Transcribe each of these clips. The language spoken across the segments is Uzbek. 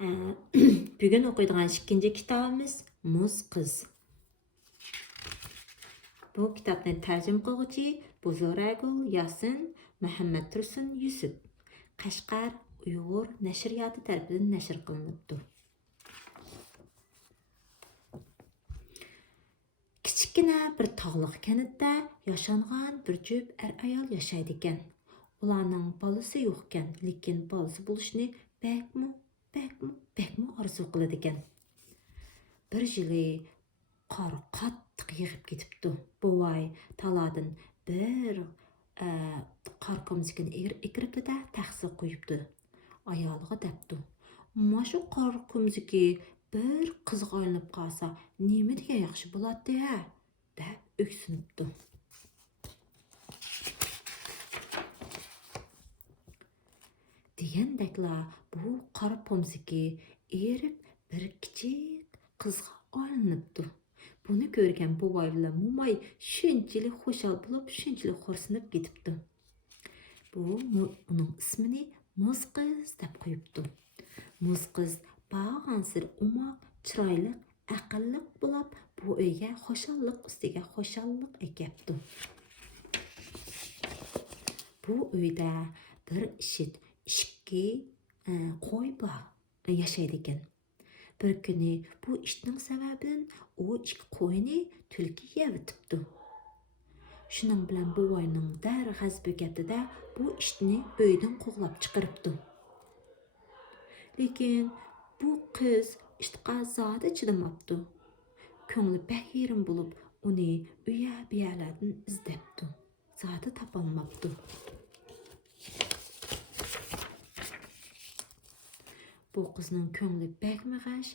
Bugün okuyduğun ikinci kitabımız Muz Kız. Bu kitabını tercüme kılıcı Buzoragul Yasin Muhammed Tursun Yusuf. Qashqar Uyghur nashriyoti tarafidan nashr qilinibdi. Kichkina bir tog'liq kanitda yashangan bir jup ayol yashaydi ekan. Ularning bolasi yo'q ekan, lekin bolasi bo'lishni bakmu orzu qiladi ekan. Bir yili qor qattiq yig'ib ketibdi. Buvay taladin bir qor ko'mzikini ekiribdi-da, taxsiga qo'yibdi. Ayoliga debdi: "Mashu qor ko'mziki bir qizga aylanib qolsa, nima degan yaxshi bo'ladi-ha?" deb o'ksinibdi. Degandekla bu qor ko'mziki erib bir kichik qizga aylanibdi. Buni ko'rgan buvay bilan mo'may shunchalik xushal bo'lib, shunchalik xo'rsinib ketibdi. Uning ismini Muz qiz deb qo'yibdi. Muz qiz bag'ansir umoq, chiroyli, aqlli bo'lib, bu uyga xushallik ustiga xushallik ekyapti. Bu uyda bir ikki qo'y bor yashaydi ekan. Bir kuni bu ishning sababidan u ikki qo'yni tulki yeyibdi. Shuning bilan buvayning darg'azab ketdi-da, bu ishni uydan qo'g'lab chiqaribdi. Lekin bu qiz ishqa zodi chidamabdi. Ko'ngli bahirim bo'lib, uni uya-buyalardan izlabdi. Zodi topolmabdi. Bu qizning ko'ngli bakmag'ash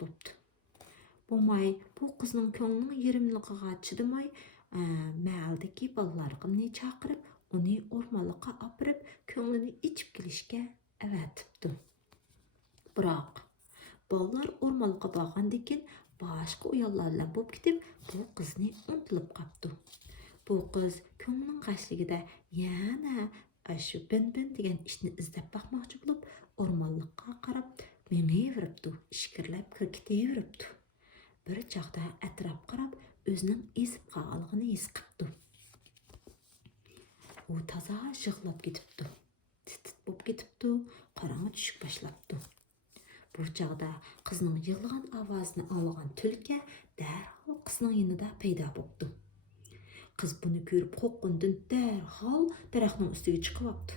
bo'pti. Bo'lmay, bu qizning ko'nglining yerimligiga chidamay, mahaldagi bolalarni chaqirib, uni o'rmonlikqa olib ko'nglini ichib kelishga avatibdi. Biroq bolalar o'rmonlikqa borgandan keyin boshqa uyallar bilan bo'lib ketib, bu qizni unutilib qolibdi. Bu qiz ko'nglining g'ashligida yana shu bin degan ishni izlab bakmoqchi bo'lib, o'rmonlikqa qarab mengayveribdi, ishkirlab kirkitaveribdi. Bir chaqda atrof qarab, o'zining ezib qolganligini his qilibdi. U toza yig'lab ketibdi. Tit bo'lib ketibdi, qorong'i tushib boshlabdi. Bu chaqda qizning yig'lagan ovozini olgan tulki darhol qizning yonida paydo bo'ldi. Qiz buni ko'rib qo'rqqandan darhol daraxtning ustiga chiqib oldi.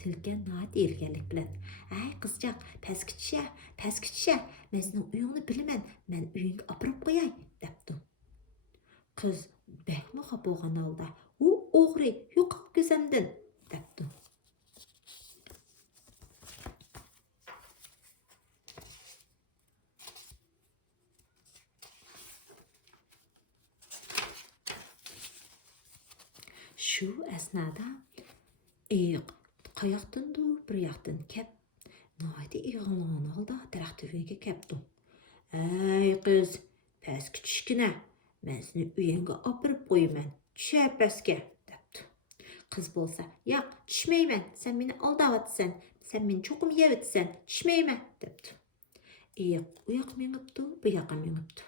Tulki nati erganlik bilan: "Ay qizchaq, pastga tusha, men sening uyingni bilaman, men uyingga olib qo'yay" debdi. Qiz bakmi xafa bo'lgan holda: "U o'g'ri, yo'qol ko'zimdan" debdi. Shu asnoda qayoqdandir bir yoqdan kelib, noyati ig'onlagan holda daraxt tubiga kelibdi. "Ey qiz, pastga tushgina, men seni uyingga olib qo'yaman, tusha pastga" debdi. Qiz bo'lsa: "Yo'q, tushmayman, sen meni aldayapsan, sen meni cho'qim yeyapsan, tushmayman" debdi. U yoqqa mengibdi, bu yoqqa mengibdi.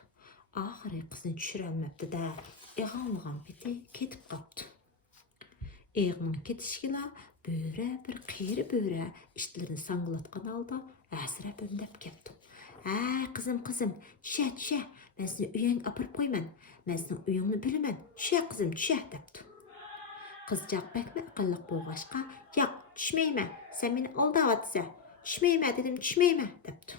Oxiri qizni tushirolmabdi-da, ig'onlagan peti ketib qolibdi. Eğinin ketişkiler böyle bir qeyri böyle işlerini sangılatkan halda əsirə öndəp kepdi. "Ay qızım, düşə, mən seni uyang apırıb qoyman, mən senin uyungni bilaman, düşə qızım, düşə" debdi. Qızcaq bəkmə aqıllıq bolğaşqa: "Yo'q, tushmayman, sen meni aldayapsan, tushmayman dedim, tushmayman" debdi.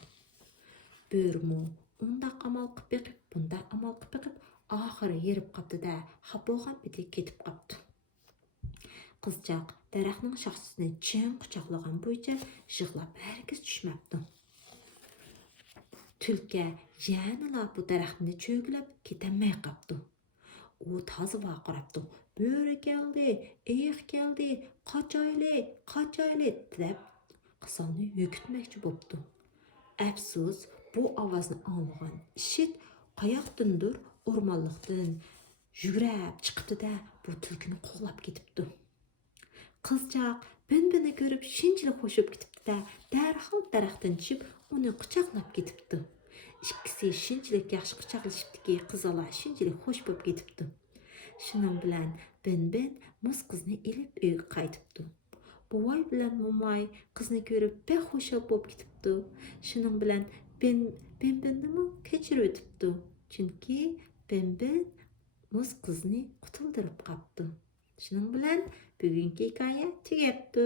Börmü undaq amal qilib beqib, bundaq amal qilib beqib, oxiri yerib qapdi-da, xafa bo'lgan peti ketib qapdi. Qizchaq daraxtning shoxsini chin quchoqlagan bo'yicha yig'lab hargiz tushmabdi. Tulki yana bu daraxtni cho'gilab ketolmay qolibdi. U toza vaqirabdi: "Bo'ri keldi, ayiq keldi, qochayli" deb qizonni yukitmoqchi bo'libdi. Afsus, bu ovozni anglagan ishit qayoqdandir o'rmonlikdan yugurib chiqibdi-da, bu tulkini qo'g'lab ketibdi. Qizchaq bin-bini ko'rib shunchalik xo'shib ketibdi. ketganda darhol daraxtdan tushib, uni quchoqlab ketibdi. Ikkisi shunchalik yaxshi quchoqlashibdiki, qizaloq shunchalik xush bo'lib ketibdi. Shuning bilan Ben muz qizni elib uyga qaytibdi. Buvay bilan Mo'may qizni ko'rib bek xushal bo'lib ketibdi. Shuning bilan Benni kechirib o'tibdi. Chunki Ben muz qizni qutuldirib qapti. Shuning bilan bugungi hikoya tugabdi.